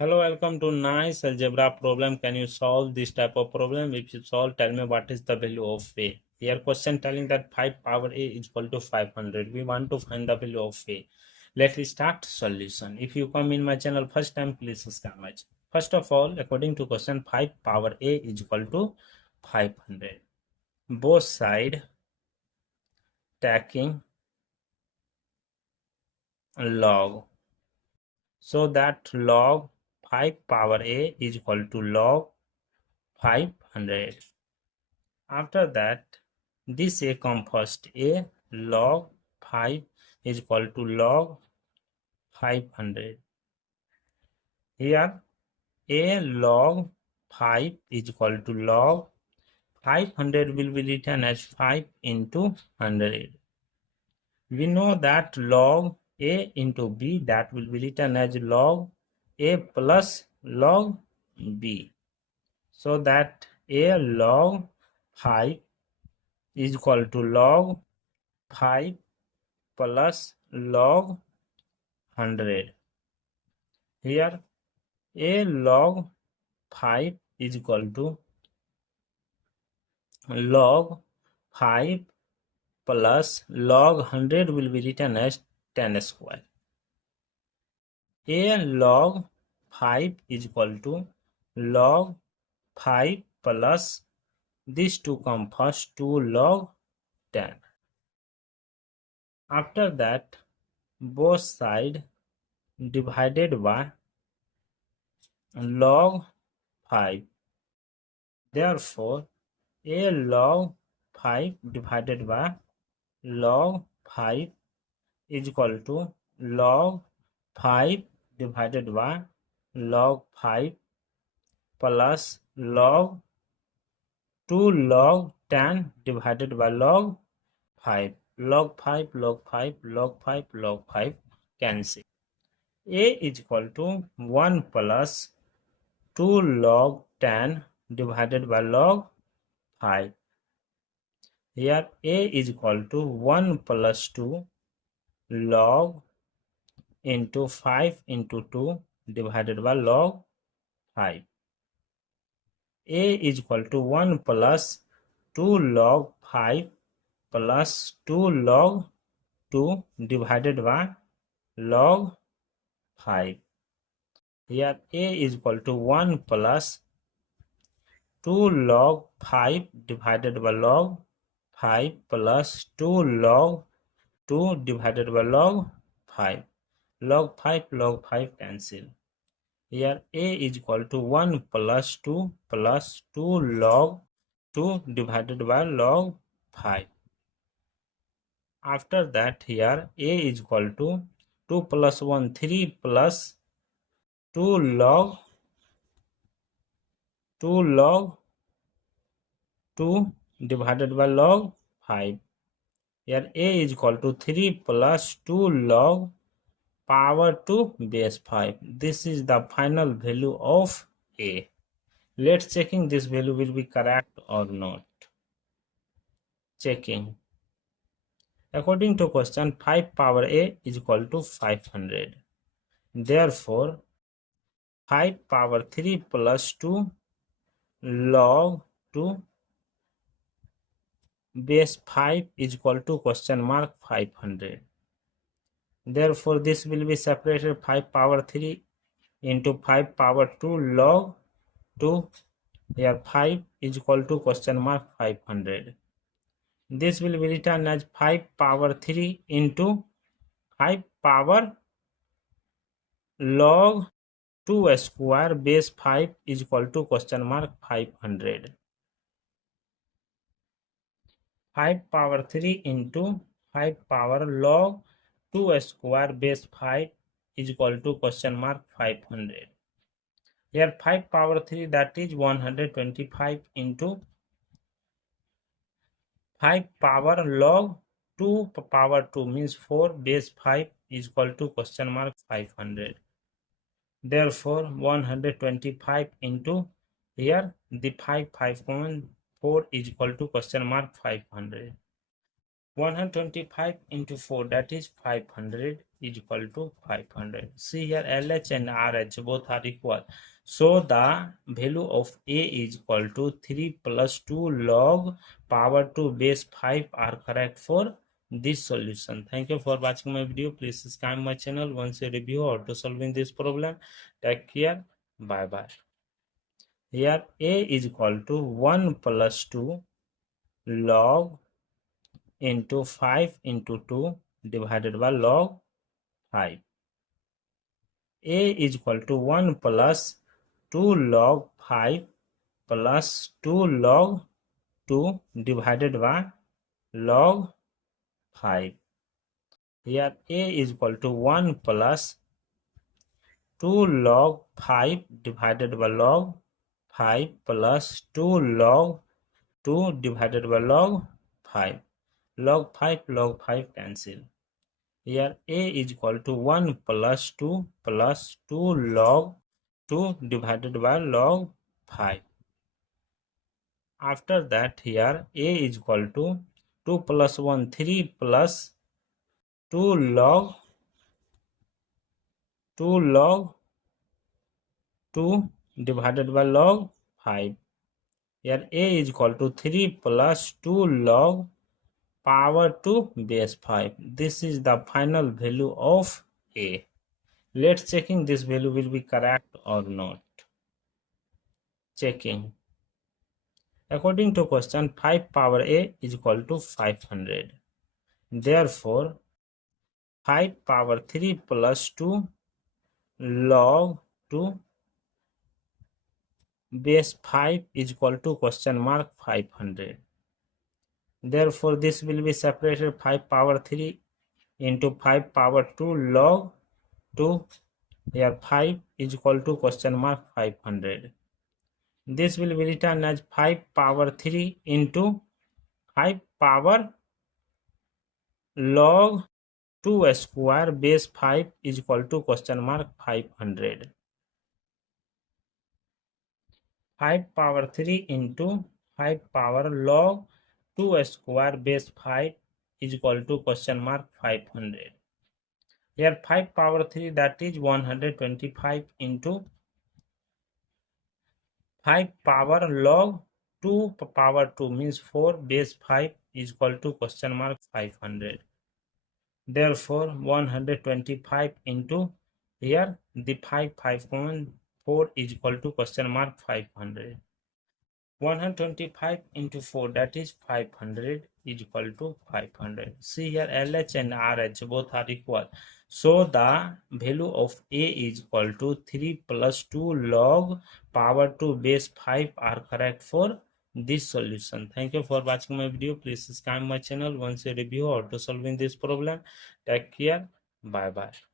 Hello, welcome to nice algebra problem. Can you solve this type of problem? If you solve, tell me what is the value of a. Here question telling that 5 power a is equal to 500. We want to find the value of a. Let's start solution. If you come in my channel first time, please subscribe my channel. First of all, according to question, 5 power a is equal to 500. Both side taking log. So that log 5 power a is equal to log 500. After that, this a come first. A log 5 is equal to log 500. Here a log 5 is equal to log 500 will be written as 5 into 100. We know that log a into b, that will be written as log a plus log b. So that a log 5 is equal to log 5 plus log 100. Here a log 5 is equal to log 5 plus log 100 will be written as 10 square. A log 5 is equal to log 5 plus these two come first, 2 log 10. After that, both side divided by log 5. Therefore, a log 5 divided by log 5 is equal to log 5 divided by log 5 plus log 2 log 10 divided by log 5. Log 5, log 5, log 5, log 5 cancel. A is equal to 1 plus 2 log 10 divided by log 5. Here a is equal to 1 plus 2 log into 5 into 2 divided by log 5. A is equal to 1 plus 2 log 5 plus 2 log 2 divided by log 5. Here a is equal to 1 plus 2 log 5 divided by log 5 plus 2 log 2 divided by log 5. Log 5 cancel. Here a is equal to 1 plus 2 log 2 divided by log 5. After that, here a is equal to 2 plus 1 3 plus 2 log 2 divided by log 5. Here a is equal to 3 plus 2 log power to base 5. This is the final value of a. Let's checking this value will be correct or not. Checking. According to question, 5 power a is equal to 500. Therefore, 5 power 3 plus 2 log 2 base 5 is equal to question mark 500. Therefore, this will be separated 5 power 3 into 5 power 2 log 2. Here 5 is equal to question mark 500. This will be written as 5 power 3 into 5 power log 2 square base 5 is equal to question mark 500. 5 power 3 into 5 power log 2 square base 5 is equal to question mark 500. Here 5 power 3, that is 125 into 5 power log 2 power 2 means 4 base 5 is equal to question mark 500. Therefore, 125 into here the 5 common 4 is equal to question mark 500. 125 into 4, that is 500, is equal to 500. See here, LH and RH both are equal. So the value of A is equal to 3 plus 2 log power 2 base 5 are correct for this solution. Thank you for watching my video. Please subscribe my channel. Once a review or to solving this problem. Take care. Bye bye. Here A is equal to 1 plus 2 log into 5 into 2 divided by log 5. A is equal to 1 plus 2 log 5 plus 2 log 2 divided by log 5. Here A is equal to 1 plus 2 log 5 divided by log 5 plus 2 log 2 divided by log 5. Log 5 cancel. Here A is equal to 1 plus 2 log 2 divided by log 5. After that, here A is equal to 2 plus 1 3 plus 2 log 2 divided by log 5. Here A is equal to 3 plus 2 log power 2 base 5. This is the final value of A. Let's checking this value will be correct or not. Checking. According to question, 5 power A is equal to 500. Therefore, 5 power 3 plus 2 log 2 base 5 is equal to question mark 500. Therefore, this will be separated 5 power 3 into 5 power 2 log 2. Here 5 is equal to question mark 500. This will be written as 5 power 3 into 5 power log 2 square base 5 is equal to question mark 500. 5 power 3 into 5 power log 2 square base 5 is equal to question mark 500. Here 5 power 3, that is 125 into 5 power log 2 power 2 means 4 base 5 is equal to question mark 500. Therefore, 125 into here the 5 common 4 is equal to question mark 500. 125 into 4, that is 500, is equal to 500. See here, LH and RH both are equal. So the value of A is equal to 3 plus 2 log power 2 base 5 are correct for this solution. Thank you for watching my video. Please subscribe my channel once a review or to solving this problem. Take care. Bye bye.